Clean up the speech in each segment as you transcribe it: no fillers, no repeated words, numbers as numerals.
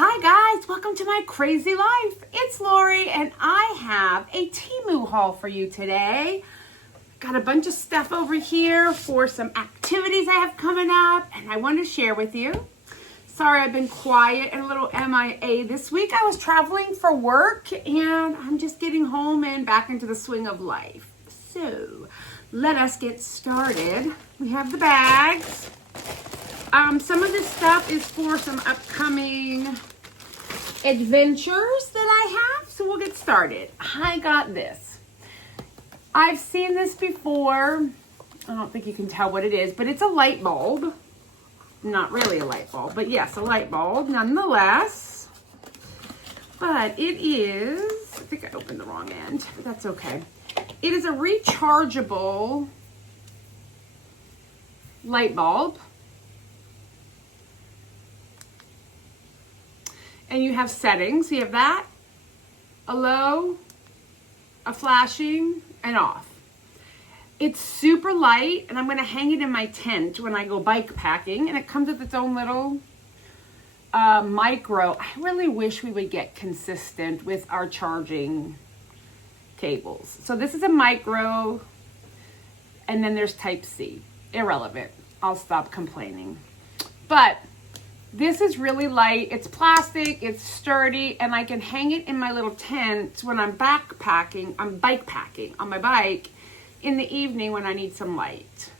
Hi guys, welcome to my crazy life. It's Lori and I have a Temu haul for you today. Got a bunch of stuff over here for some activities I have coming up and I want to share with you. Sorry I've been quiet and a little MIA this week. I was traveling for work and I'm just getting home and back into the swing of life. So let us get started. We have the bags. Some of this stuff is for some upcoming adventures that I have, so we'll get started. I got this. I've seen this before. I don't think you can tell what it is, but it's a light bulb. Not really a light bulb, but yes, a light bulb nonetheless. But it is, I think I opened the wrong end, but that's okay. It is a rechargeable light bulb. And you have settings. You have that, a low, a flashing, and off. It's super light, and I'm going to hang it in my tent when I go bike packing. And it comes with its own little micro. I really wish we would get consistent with our charging cables. So this is a micro, and then there's Type C. Irrelevant. I'll stop complaining. But this is really light. It's plastic, it's sturdy, and I can hang it in my little tent when I'm backpacking, I'm bike packing on my bike in the evening when I need some light.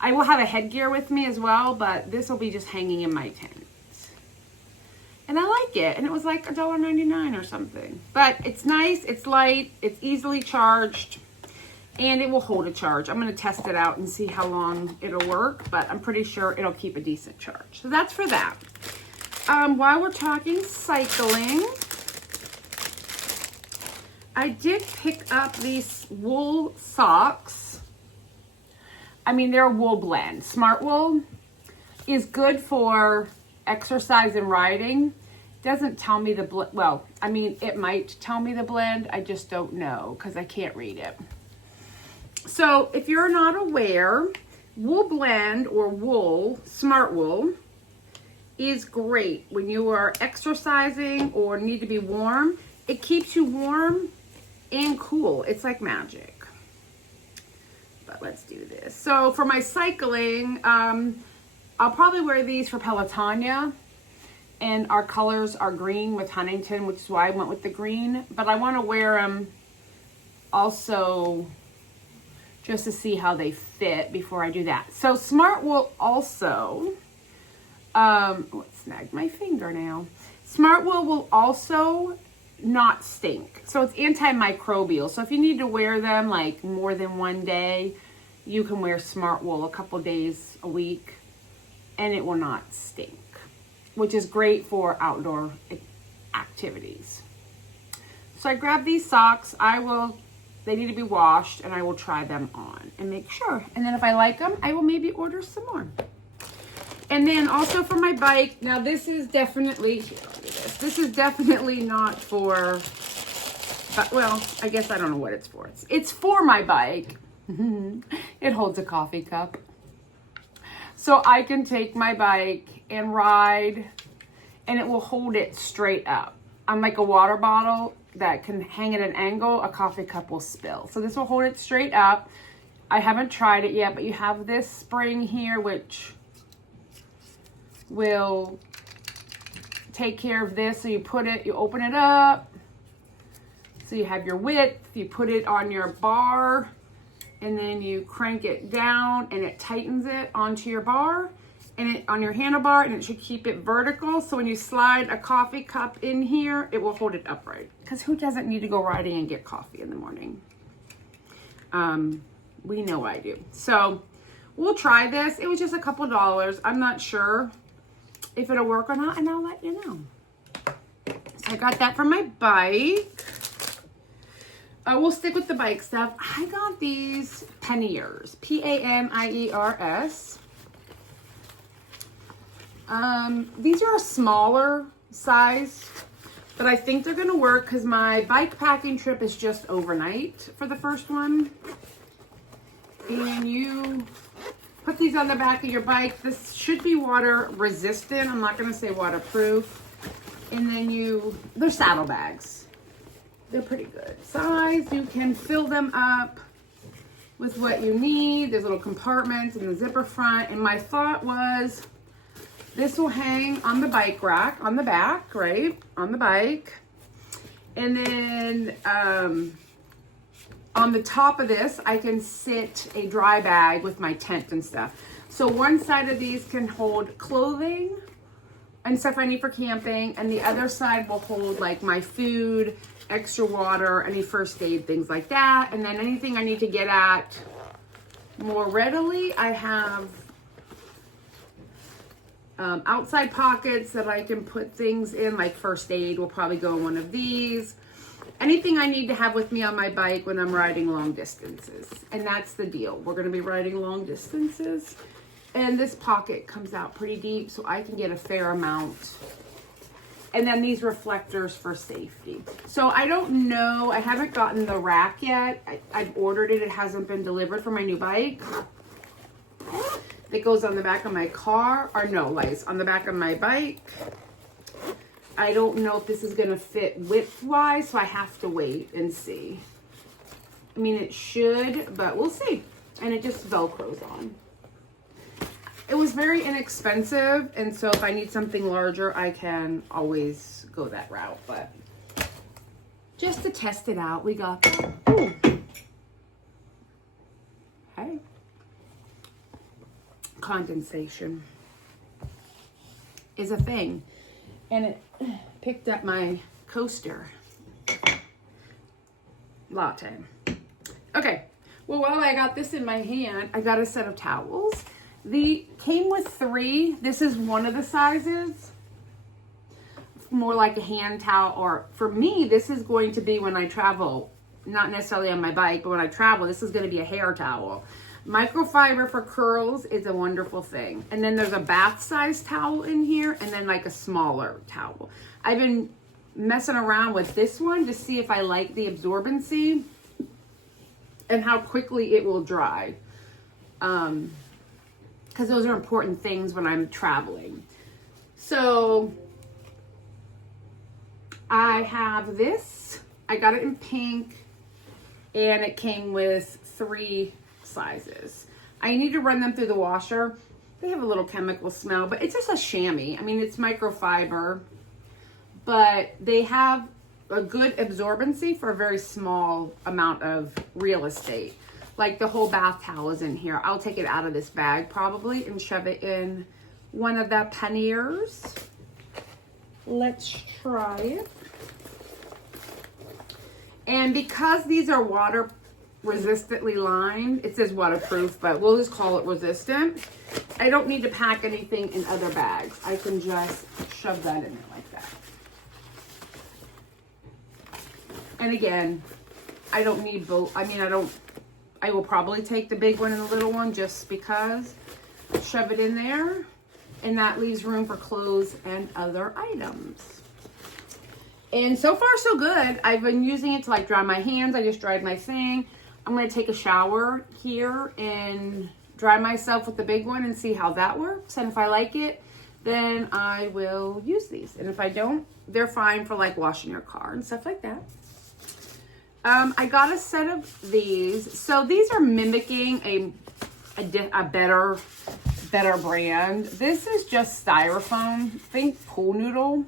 I will have a headgear with me as well, but this will be just hanging in my tent. And I like it, and it was like $1.99 or something. But it's nice, it's light, it's easily charged, and it will hold a charge. I'm gonna test it out and see how long it'll work, but I'm pretty sure it'll keep a decent charge. So that's for that. While we're talking cycling, I did pick up these wool socks. I mean, they're a wool blend. Smart wool is good for exercise and riding. Doesn't tell me the blend. Well, I mean, it might tell me the blend. I just don't know because I can't read it. So if you're not aware, wool blend or wool, smart wool, is great when you are exercising or need to be warm. It keeps you warm and cool. It's like magic. But let's do this. So for my cycling, I'll probably wear these for Pelotonia. And our colors are green with Huntington, which is why I went with the green. But I want to wear them also just to see how they fit before I do that. So Smart Wool also, it snagged my finger now. Smart Wool will also not stink. So it's antimicrobial. So if you need to wear them like more than one day, you can wear Smart Wool a couple days a week and it will not stink, which is great for outdoor activities. So I grabbed these socks. They need to be washed, and I will try them on and make sure. And then if I like them, I will maybe order some more. And then also for my bike, now this is definitely, here, I'll do this. This is definitely not for, but, well, I guess I don't know what it's for. It's for my bike. It holds a coffee cup. So I can take my bike and ride, and it will hold it straight up. Unlike a water bottle that can hang at an angle, a coffee cup will spill. So this will hold it straight up. I haven't tried it yet, but you have this spring here, which will take care of this. So you open it up. So you have your width, you put it on your bar, and then you crank it down and it tightens it onto your bar and on your handlebar, and it should keep it vertical. So when you slide a coffee cup in here, it will hold it upright. Because who doesn't need to go riding and get coffee in the morning? We know I do. So we'll try this. It was just a couple dollars. I'm not sure if it'll work or not, and I'll let you know. So I got that for my bike. We'll stick with the bike stuff. I got these panniers, P-A-N-I-E-R-S. These are a smaller size, but I think they're gonna work because my bike packing trip is just overnight for the first one. And you put these on the back of your bike. This should be water resistant. I'm not gonna say waterproof. And then they're saddlebags. They're pretty good size. You can fill them up with what you need. There's little compartments in the zipper front. And my thought was, this will hang on the bike rack, on the back, right? On the bike. And then on the top of this, I can sit a dry bag with my tent and stuff. So one side of these can hold clothing and stuff I need for camping, and the other side will hold like my food, extra water, any first aid, things like that. And then anything I need to get at more readily, I have outside pockets that I can put things in, like first aid will probably go in one of these. Anything I need to have with me on my bike when I'm riding long distances. And that's the deal. We're going to be riding long distances. And this pocket comes out pretty deep, so I can get a fair amount. And then these reflectors for safety. So I don't know. I haven't gotten the rack yet. I've ordered it. It hasn't been delivered for my new bike. It goes on the back of my car. Or no, lights on the back of my bike. I don't know if this is going to fit width-wise, so I have to wait and see. I mean, it should, but we'll see. And it just Velcros on. It was very inexpensive, and so if I need something larger, I can always go that route. But just to test it out, we got that. Ooh. Hey. Condensation is a thing. And it picked up my coaster latte. Okay, well, while I got this in my hand, I got a set of towels. The came with 3. This is one of the sizes. More like a hand towel, or for me, this is going to be when I travel, not necessarily on my bike, but when I travel, this is going to be a hair towel. Microfiber for curls is a wonderful thing. And then there's a bath size towel in here, and then like a smaller towel. I've been messing around with this one to see if I like the absorbency and how quickly it will dry. Because those are important things when I'm traveling. So I have this. I got it in pink, and it came with 3 sizes. I need to run them through the washer. They have a little chemical smell, but it's just a chamois. I mean, it's microfiber, but they have a good absorbency for a very small amount of real estate. Like the whole bath towel is in here. I'll take it out of this bag probably and shove it in one of the panniers. Let's try it. And because these are water resistantly lined, it says waterproof, but we'll just call it resistant. I don't need to pack anything in other bags. I can just shove that in there like that. And again, I don't need both. I mean, I will probably take the big one and the little one just because. Shove it in there, and that leaves room for clothes and other items. And so far so good. I've been using it to like dry my hands. I just dried my thing. I'm going to take a shower here and dry myself with the big one and see how that works. And if I like it, then I will use these. And if I don't, they're fine for like washing your car and stuff like that. I got a set of these. So these are mimicking a better brand. This is just styrofoam. Think pool noodle.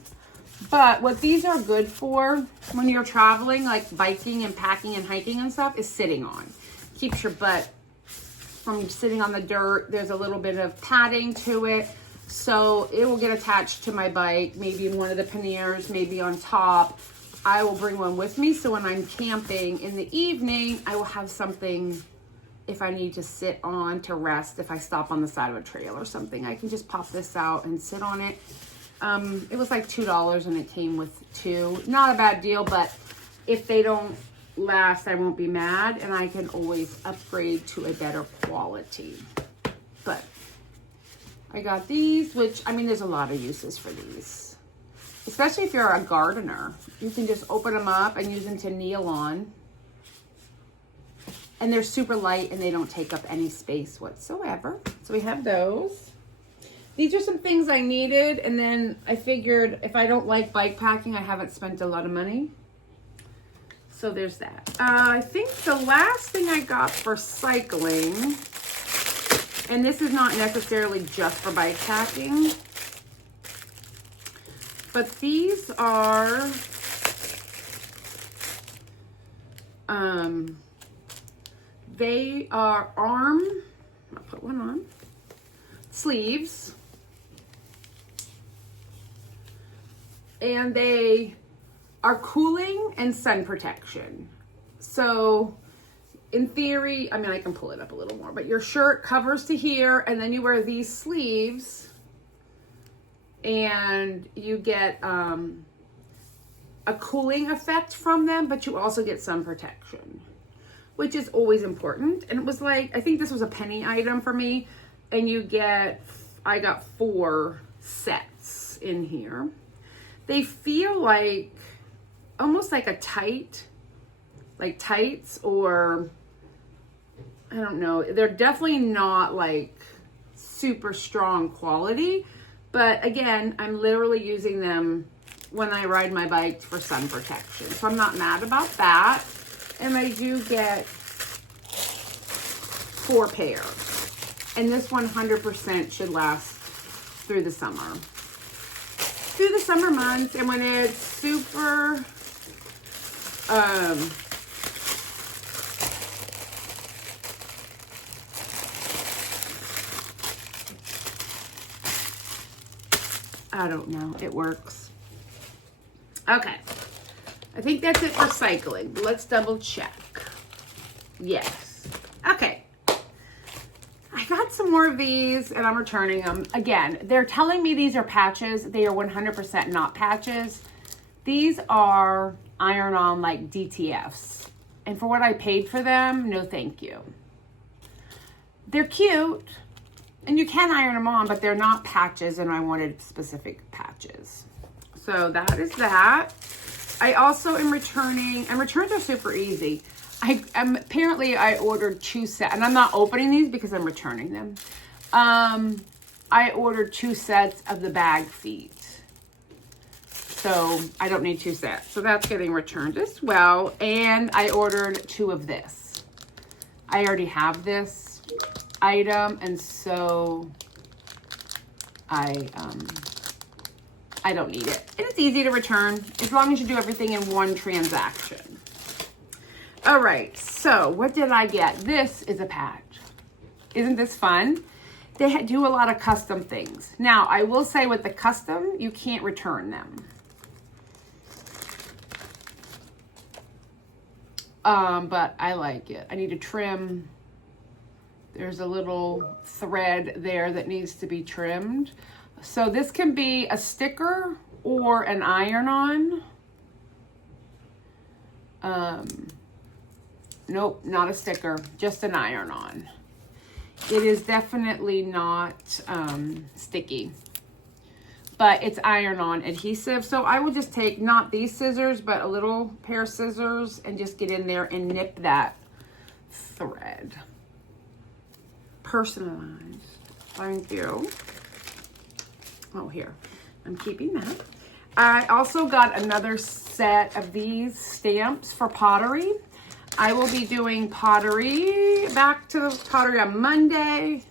But what these are good for when you're traveling, like biking and packing and hiking and stuff, is sitting on. Keeps your butt from sitting on the dirt. There's a little bit of padding to it. So it will get attached to my bike, maybe in one of the panniers, maybe on top. I will bring one with me. So when I'm camping in the evening, I will have something if I need to sit on to rest. If I stop on the side of a trail or something, I can just pop this out and sit on it. It was like $2 and it came with 2. Not a bad deal, but if they don't last, I won't be mad, and I can always upgrade to a better quality. But I got these, which, I mean, there's a lot of uses for these. Especially if you're a gardener. You can just open them up and use them to kneel on. And they're super light and they don't take up any space whatsoever. So we have those. these are some things I needed, and then I figured if I don't like bike packing, I haven't spent a lot of money. So there's that. I think the last thing I got for cycling, and this is not necessarily just for bike packing, but these are they are I'll put one on, sleeves, and they are cooling and sun protection. So in theory, I mean, I can pull it up a little more, but your shirt covers to here, and then you wear these sleeves, and you get a cooling effect from them, but you also get sun protection, which is always important. And it was like, I think this was a penny item for me, and I got 4 sets in here. They feel like almost like a tights, or I don't know. They're definitely not like super strong quality, but again, I'm literally using them when I ride my bike for sun protection. So I'm not mad about that. And I do get 4 pair. And this 100% should last through the summer. Through the summer months, and when it's super I don't know, it works. Okay, I think that's it for cycling, but let's double check. Yes. Okay, I got some more of these and I'm returning them. Again, they're telling me these are patches. They are 100% not patches. These are iron-on like DTFs. And for what I paid for them, no thank you. They're cute and you can iron them on, but they're not patches, and I wanted specific patches. So that is that. I also am returning, and returns are super easy. Apparently I ordered 2 sets, and I'm not opening these because I'm returning them. I ordered 2 sets of the bag feet. So I don't need 2 sets. So that's getting returned as well. And I ordered 2 of this. I already have this item, and so I don't need it. And it's easy to return as long as you do everything in one transaction. All right, so what did I get? This is a patch. Isn't this fun? They do a lot of custom things. Now, I will say with the custom, you can't return them. But I like it. I need to trim. There's a little thread there that needs to be trimmed. So this can be a sticker or an iron-on. Nope, not a sticker, just an iron-on. It is definitely not sticky, but it's iron-on adhesive. So I will just take not these scissors, but a little pair of scissors and just get in there and nip that thread. Personalized. Thank you. Oh, here. I'm keeping that. I also got another set of these stamps for pottery. I will be doing pottery, back to pottery on Monday.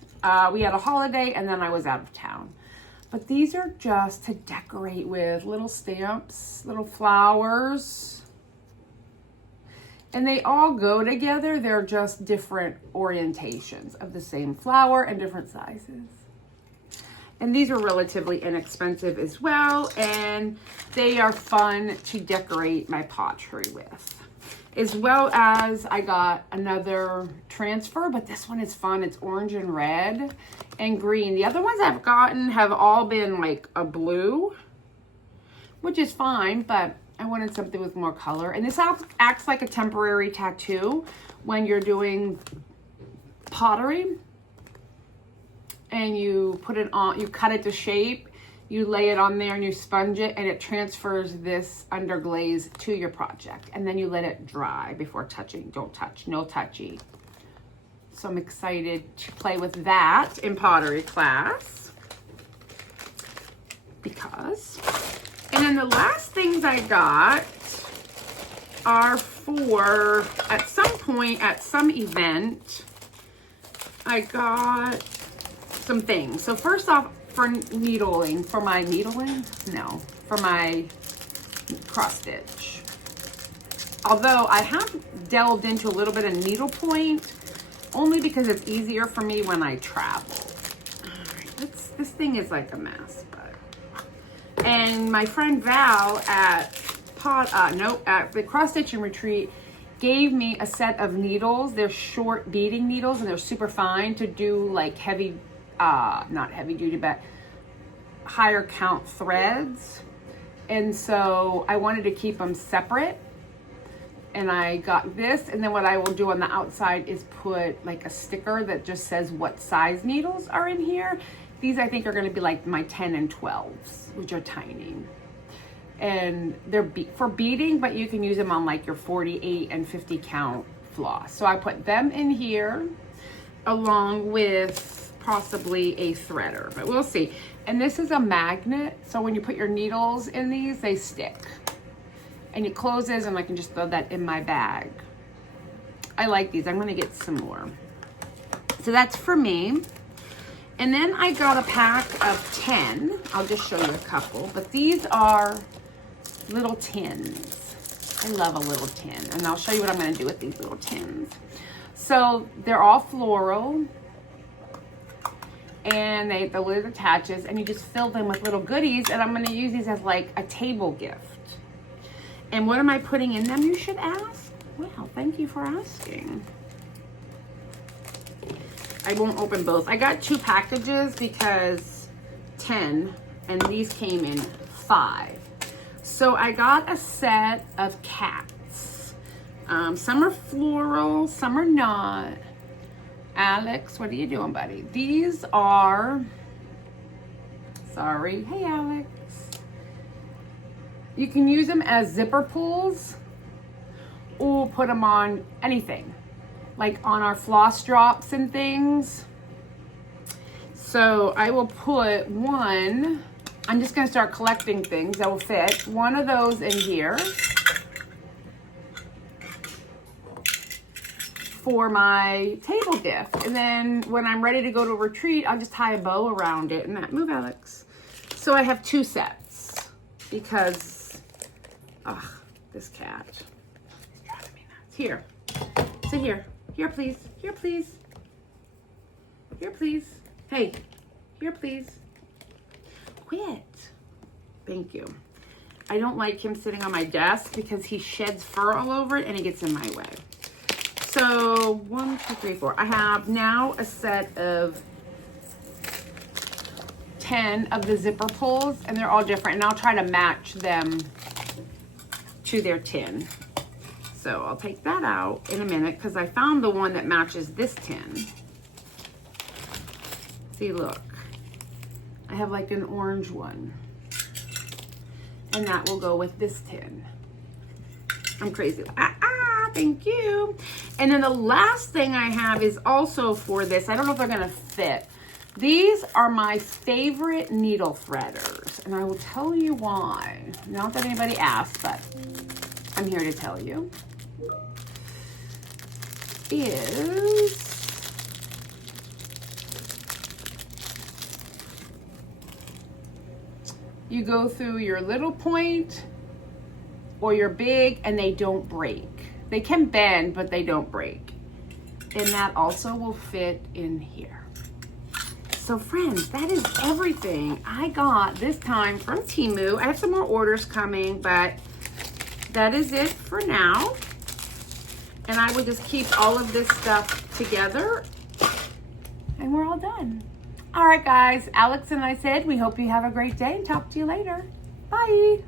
We had a holiday and then I was out of town. But these are just to decorate with little stamps, little flowers. And they all go together. They're just different orientations of the same flower and different sizes. And these are relatively inexpensive as well. And they are fun to decorate my pottery with. As well as I got another transfer, but this one is fun. It's orange and red and green. The other ones I've gotten have all been like a blue, which is fine, but I wanted something with more color. And this acts like a temporary tattoo when you're doing pottery. And you put it on, you cut it to shape, you lay it on there and you sponge it, and it transfers this underglaze to your project. And then you let it dry before touching. Don't touch, no touchy. So I'm excited to play with that in pottery class. because. And then the last things I got are for, at some point, at some event, I got some things. So first off, for needling, for my cross stitch. Although I have delved into a little bit of needlepoint, only because it's easier for me when I travel. All right, this thing is like a mess, but. And my friend Val at the cross stitching retreat gave me a set of needles. They're short beading needles and they're super fine to do like heavy, not heavy duty, but higher count threads. And so I wanted to keep them separate. And I got this, and then what I will do on the outside is put like a sticker that just says what size needles are in here. These I think are gonna be like my 10 and 12s, which are tiny. And they're for beading, but you can use them on like your 48 and 50 count floss. So I put them in here along with possibly a threader, but we'll see. And this is a magnet, so when you put your needles in these, they stick. And it closes, and I can just throw that in my bag. I like these. I'm gonna get some more. So that's for me. And then I got a pack of 10. I'll just show you a couple, but these are little tins. I love a little tin, and I'll show you what I'm gonna do with these little tins. So they're all floral, and the lid attaches, and you just fill them with little goodies, and I'm gonna use these as like a table gift. And what am I putting in them, you should ask? Well, thank you for asking. I won't open both. I got 2 packages because 10, and these came in 5. So I got a set of cats. Some are floral, some are not. Alex, what are you doing, buddy? These are, sorry, hey Alex. You can use them as zipper pulls or put them on anything, like on our floss drops and things. So I will put one, I'm just gonna start collecting things that will fit. One of those in here for my table gift. And then when I'm ready to go to a retreat, I'll just tie a bow around it and that, move Alex. So I have 2 sets because this cat is driving me nuts. Here, sit here. Here, please. Here, please. Here, please. Hey, here, please. Quit. Thank you. I don't like him sitting on my desk because he sheds fur all over it and he gets in my way. So 1, 2, 3, 4. I have now a set of 10 of the zipper pulls, and they're all different, and I'll try to match them to their tin. So I'll take that out in a minute because I found the one that matches this tin. See, look, I have like an orange one, and that will go with this tin. I'm crazy. Thank you. And then the last thing I have is also for this. I don't know if they're gonna fit. These are my favorite needle threaders, and I will tell you why. Not that anybody asked, but I'm here to tell you. You go through your little point or your big, and they don't break. They can bend, but they don't break. And that also will fit in here. So friends, that is everything I got this time from Temu. I have some more orders coming, but that is it for now. And I will just keep all of this stuff together and we're all done. All right, guys, Alex and I said we hope you have a great day and talk to you later. Bye.